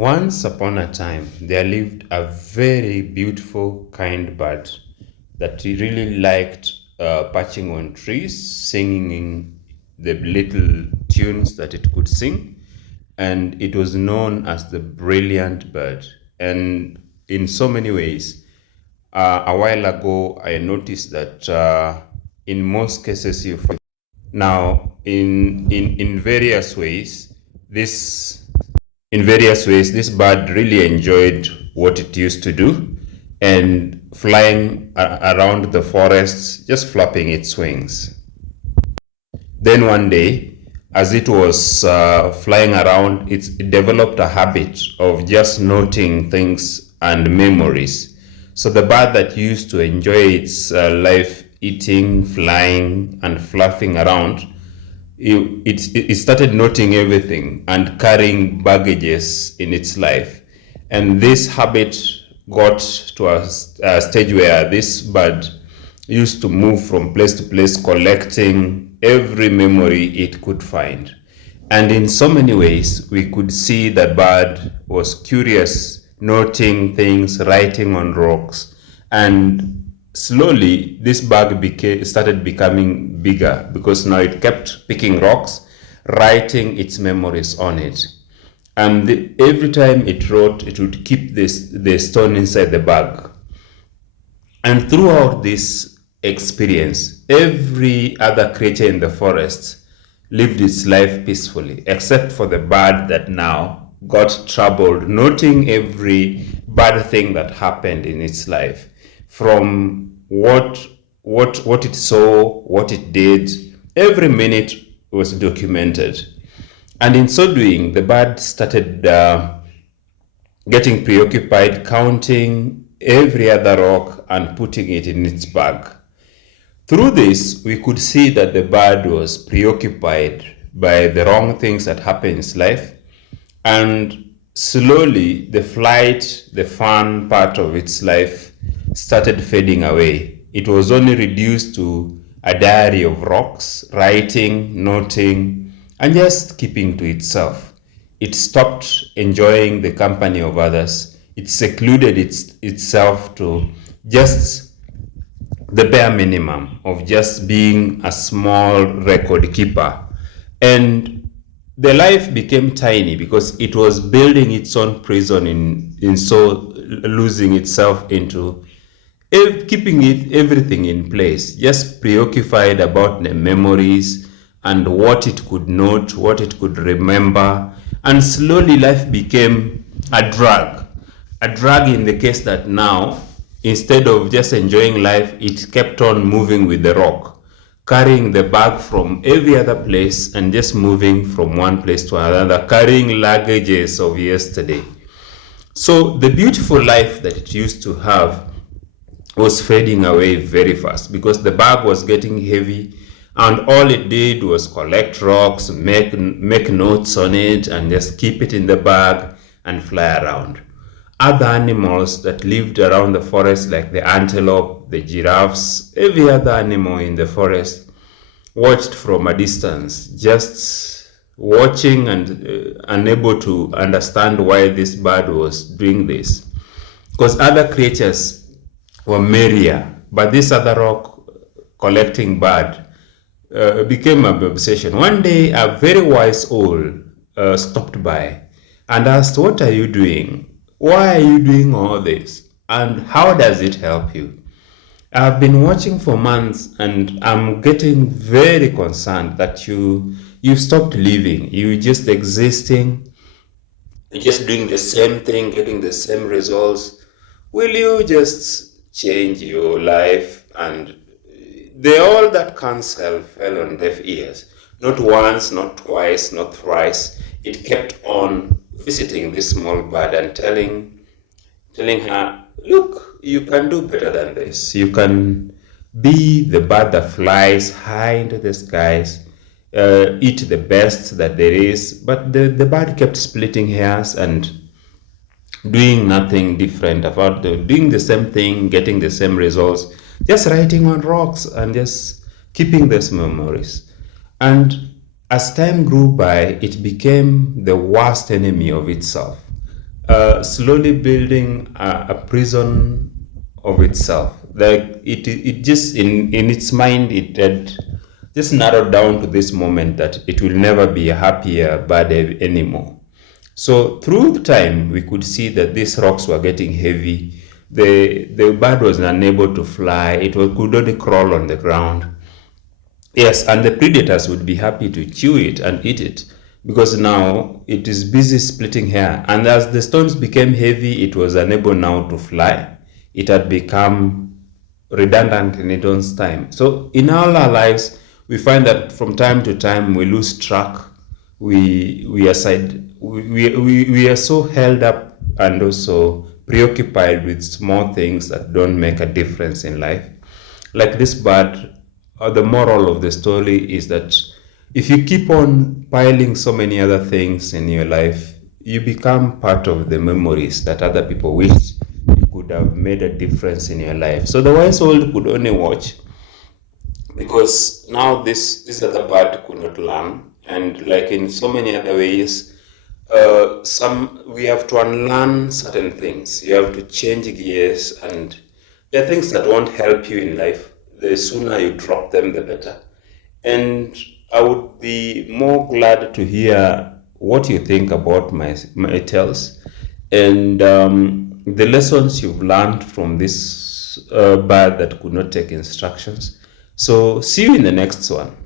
Once upon a time, there lived a very beautiful, kind bird that he really liked perching on trees, singing the little tunes that it could sing. And it was known as the brilliant bird. And in so many ways, a while ago, I noticed that in most cases, you find now in various ways, this in various ways, this bird really enjoyed what it used to do and flying around the forests, just flapping its wings. Then one day, as it was flying around, it developed a habit of just noting things and memories. So the bird that used to enjoy its life eating, flying, and fluffing around, it started noting everything and carrying baggages in its life. And this habit got to a stage where this bird used to move from place to place collecting every memory it could find. And in so many ways, we could see that bird was curious, noting things, writing on rocks. And slowly, this bag started becoming bigger because now it kept picking rocks, writing its memories on it. And every time it wrote, it would keep the stone inside the bag. And throughout this experience, every other creature in the forest lived its life peacefully, except for the bird that now got troubled, noting every bad thing that happened in its life, from what it saw, what it did. Every minute was documented. And in so doing, the bird started getting preoccupied, counting every other rock and putting it in its bag. Through this, we could see that the bird was preoccupied by the wrong things that happened in its life. And slowly, the flight, the fun part of its life started fading away. It was only reduced to a diary of rocks, writing, noting, and just keeping to itself. It stopped enjoying the company of others. It secluded itself to just the bare minimum of just being a small record keeper. And the life became tiny because it was building its own prison in so losing itself into keeping everything in place, just preoccupied about the memories and what it could note, what it could remember. And slowly life became a drag. A drag in the case that now, instead of just enjoying life, it kept on moving with the rock, carrying the bag from every other place and just moving from one place to another, carrying luggages of yesterday. So the beautiful life that it used to have was fading away very fast because the bag was getting heavy, and all it did was collect rocks, make notes on it, and just keep it in the bag and fly around. Other animals that lived around the forest, like the antelope, the giraffes, every other animal in the forest, watched from a distance, just watching and unable to understand why this bird was doing this. Because other creatures were merrier, but this other rock collecting bird became an obsession. One day, a very wise owl stopped by and asked, "What are you doing? Why are you doing all this? And how does it help you?" I've been watching for months and I'm getting very concerned that you've stopped living. You're just existing, you're just doing the same thing, getting the same results. Will you just change your life? And all that counsel fell on deaf ears. Not once, not twice, not thrice. It kept on visiting this small bird and telling her, "Look, you can do better than this. You can be the bird that flies high into the skies, eat the best that there is." But the bird kept splitting hairs and doing nothing different about doing the same thing, getting the same results, just writing on rocks and just keeping those memories. And as time grew by, it became the worst enemy of itself. slowly building a prison of itself. Like it just in its mind, it had just narrowed down to this moment that it will never be a happier bird anymore. So through the time, we could see that these rocks were getting heavy. The bird was unable to fly. Could only crawl on the ground. Yes, and the predators would be happy to chew it and eat it because now it is busy splitting hair. And as the stones became heavy, it was unable now to fly. It had become redundant in its own time. So in all our lives, we find that from time to time we lose track. We are we are so held up and also preoccupied with small things that don't make a difference in life. Like this bird, the moral of the story is that if you keep on piling so many other things in your life, you become part of the memories that other people wish you could have made a difference in your life. So the wise old could only watch because now this other bird could not learn, and like in so many other ways, some we have to unlearn certain things. You have to change gears, and there are things that won't help you in life. The sooner you drop them, the better. And I would be more glad to hear what you think about my tales and the lessons you've learned from this bird that could not take instructions. So see you in the next one.